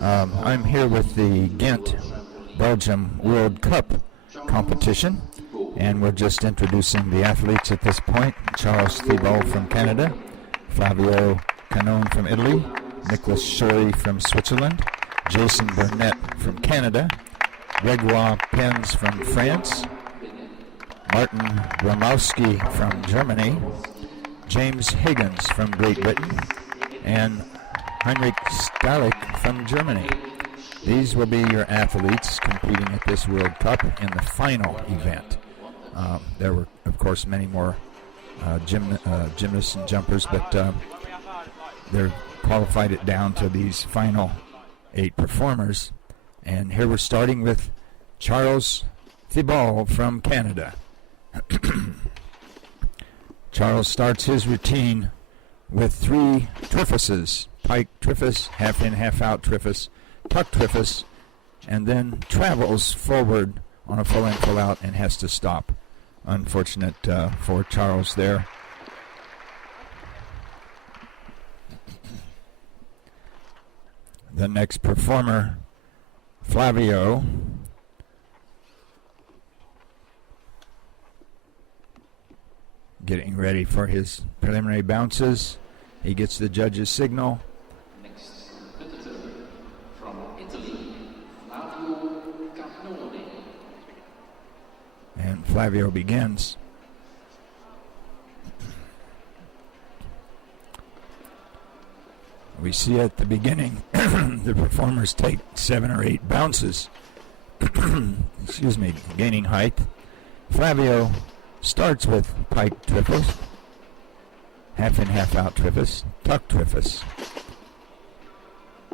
I'm here with the Ghent, Belgium World Cup competition, and we're just introducing the athletes at this point. Charles THIBAULT from Canada, Flavio CANNONE from Italy, Nicolas SCHORI from Switzerland, Jason Burnett from Canada, Gregoire Pens from France, Martin GROMOWSKI from Germany, James Higgins from Great Britain, and Henrik STEHLIK from Germany. These will be your athletes competing at this World Cup in the final event. There were, of course, many more gymnasts and jumpers, but they're qualified it down to these final 8 performers. And here we're starting with Charles THIBAULT from Canada. Charles starts his routine with 3 triffices: pike triffis, half in, half out triffis, tuck triffis, and then travels forward on a full in, full out and has to stop. Unfortunate for Charles there. The next performer, Flavio, getting ready for his preliminary bounces. He gets the judge's signal. Next competitor from Italy, Flavio CANNONE. And Flavio begins. We see at the beginning the performers take 7 or 8 bounces. Excuse me, gaining height. Flavio starts with pike triffis, half in, half out triffis, tuck triffis,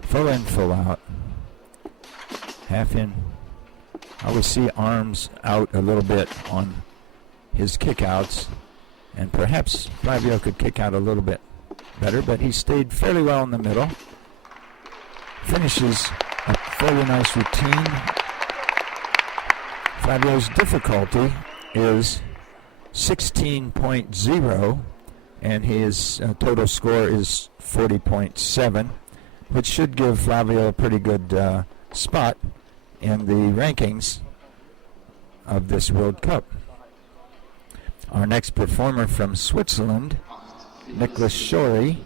full in, full out, half in. I always see arms out a little bit on his kickouts, and perhaps Flavio could kick out a little bit better, but he stayed fairly well in the middle. Finishes a fairly nice routine. Flavio's difficulty is 16.0, and his total score is 40.7, which should give Flavio a pretty good spot in the rankings of this World Cup. Our next performer from Switzerland, Nicolas SCHORI,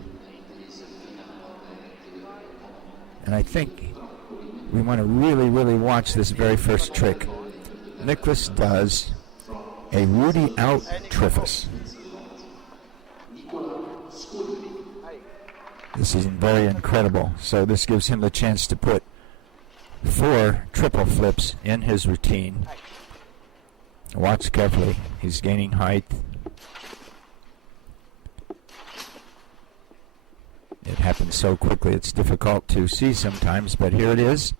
and I think we want to really watch this very first trick. Nicolas does a Rudy out triffis. This is very incredible. So this gives him the chance to put 4 triple flips in his routine. Watch carefully. He's gaining height. It happens so quickly it's difficult to see sometimes, but here it is.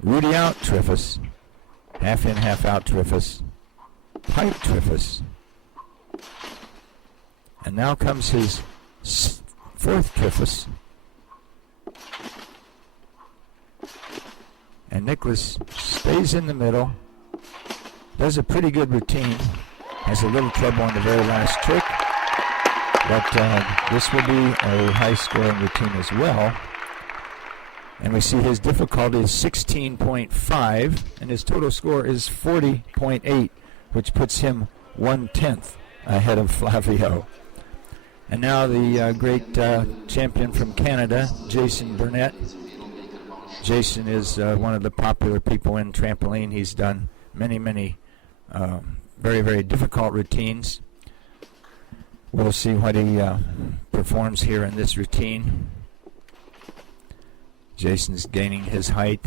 Rudy out triffis, half in, half out triffis, pike triffis. And now comes his 4th triffis. And Nicolas stays in the middle, does a pretty good routine, has a little trouble on the very last trick, but this will be a high-scoring routine as well. And we see his difficulty is 16.5, and his total score is 40.8, which puts him 1/10 ahead of Flavio. And now the great champion from Canada, Jason Burnett. Jason is one of the popular people in trampoline. He's done many very difficult routines. We'll see what he performs here in this routine. Jason's gaining his height.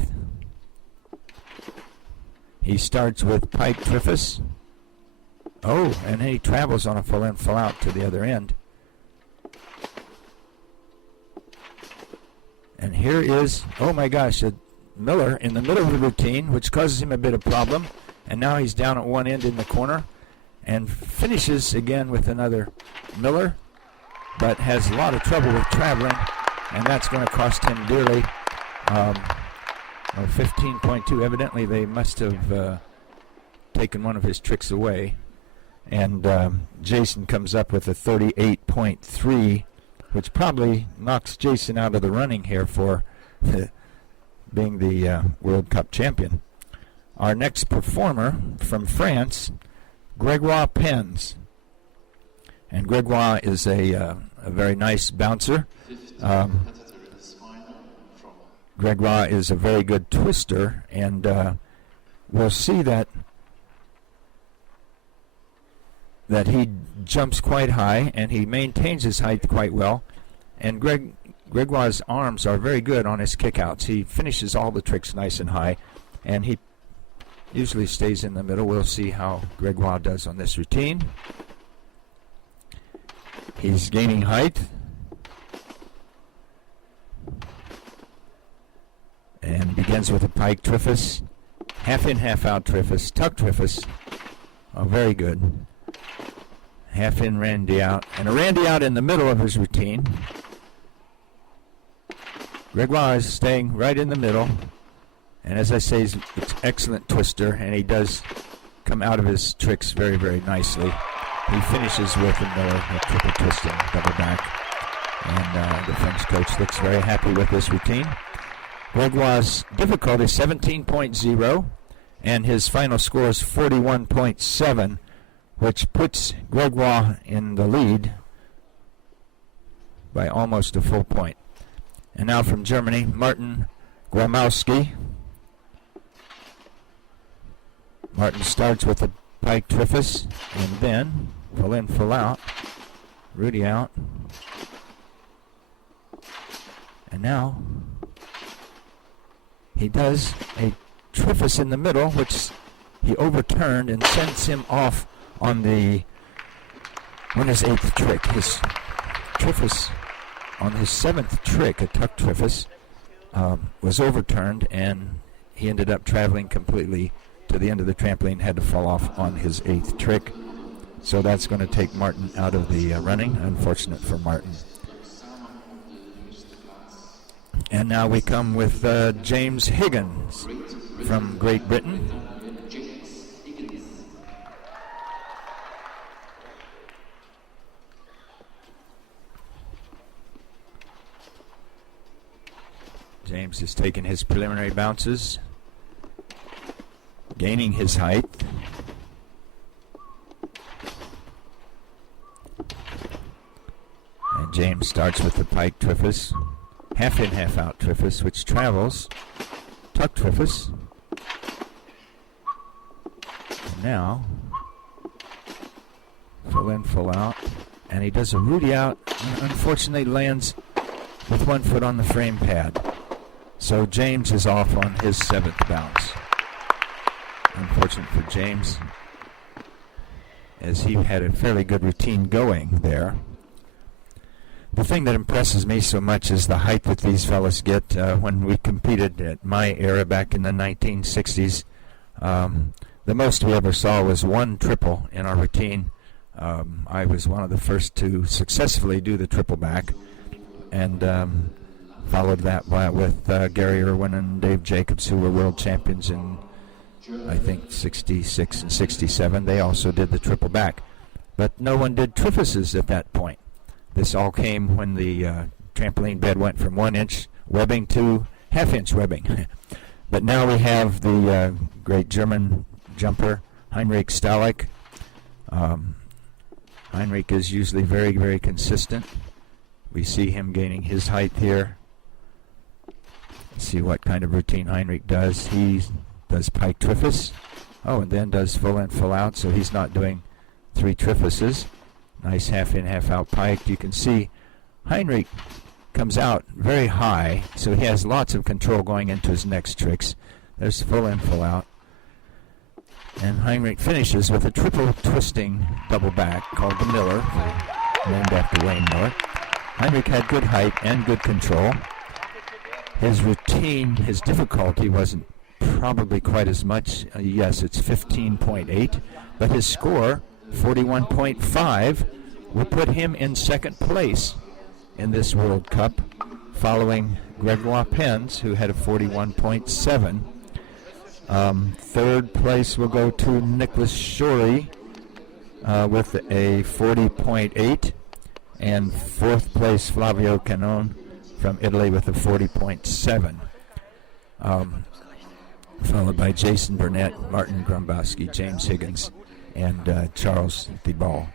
He starts with pike triffis. Oh, and then he travels on a full in, full out to the other end. And here is, oh my gosh, a Miller in the middle of the routine, which causes him a bit of problem. And now he's down at one end in the corner and finishes again with another Miller, but has a lot of trouble with traveling, and that's going to cost him dearly. 15.2. Evidently, they must have taken one of his tricks away. And Jason comes up with a 38.3, which probably knocks Jason out of the running here for being the World Cup champion. Our next performer from France, Grégoire Pens. And Grégoire is a very nice bouncer. Grégoire is a very good twister, and we'll see that he jumps quite high, and he maintains his height quite well. And Grégoire's arms are very good on his kickouts. He finishes all the tricks nice and high, and he usually stays in the middle. We'll see how Grégoire does on this routine. He's gaining height. And begins with a pike triffus, half in, half out triffus, tuck triffus. Oh, very good. Half in, randy out, and a randy out in the middle of his routine. Grégoire is staying right in the middle. And as I say, he's an excellent twister, and he does come out of his tricks very, very nicely. He finishes with a triple twisting double back. And the French coach looks very happy with this routine. Grégoire's difficulty is 17.0, and his final score is 41.7, which puts Grégoire in the lead by almost a full point. And now from Germany, Martin GROMOWSKI. Martin starts with a pike triffus, and then full in, full out, Rudy out. And now he does a triffus in the middle, which he overturned and sends him off on his 8th trick. His triffus on his 7th trick, a tuck triffus, was overturned, and he ended up traveling completely to the end of the trampoline, had to fall off on his 8th trick. So that's going to take Martin out of the running. Unfortunate for Martin. And now we come with James Higgins from Great Britain. James has taken his preliminary bounces, gaining his height. And James starts with the pike triffus, half in, half out triffus, which travels, tuck triffus. And now, full in, full out. And he does a Rudy out, and unfortunately lands with one foot on the frame pad. So James is off on his 7th bounce. Unfortunate for James, as he had a fairly good routine going there. The thing that impresses me so much is the height that these fellas get. When we competed at my era back in the 1960s, the most we ever saw was one triple in our routine. I was one of the first to successfully do the triple back, and followed that with Gary Irwin and Dave Jacobs, who were world champions in, I think, 66 and 67. They also did the triple back. But no one did triffuses at that point. This all came when the trampoline bed went from 1-inch webbing to half-inch webbing. But now we have the great German jumper, Henrik STEHLIK. Henrik is usually very, very consistent. We see him gaining his height here. Let's see what kind of routine Henrik does. He does pike triffus. Oh, and then does full in, full out, so he's not doing 3 triffuses. Nice half in, half out pike. You can see Henrik comes out very high, so he has lots of control going into his next tricks. There's full in, full out. And Henrik finishes with a triple twisting double back called the Miller, named after Wayne Miller. Henrik had good height and good control. His routine, his difficulty wasn't probably quite as much. Yes, it's 15.8, but his score, 41.5, will put him in 2nd place in this World Cup, following Grégoire Pens, who had a 41.7. 3rd place will go to Nicolas SCHORI with a 40.8, And fourth place, Flavio CANNONE from Italy with a 40.7. Followed by Jason Burnett, Martin GROMOWSKI, James Higgins, and Charles THIBAULT.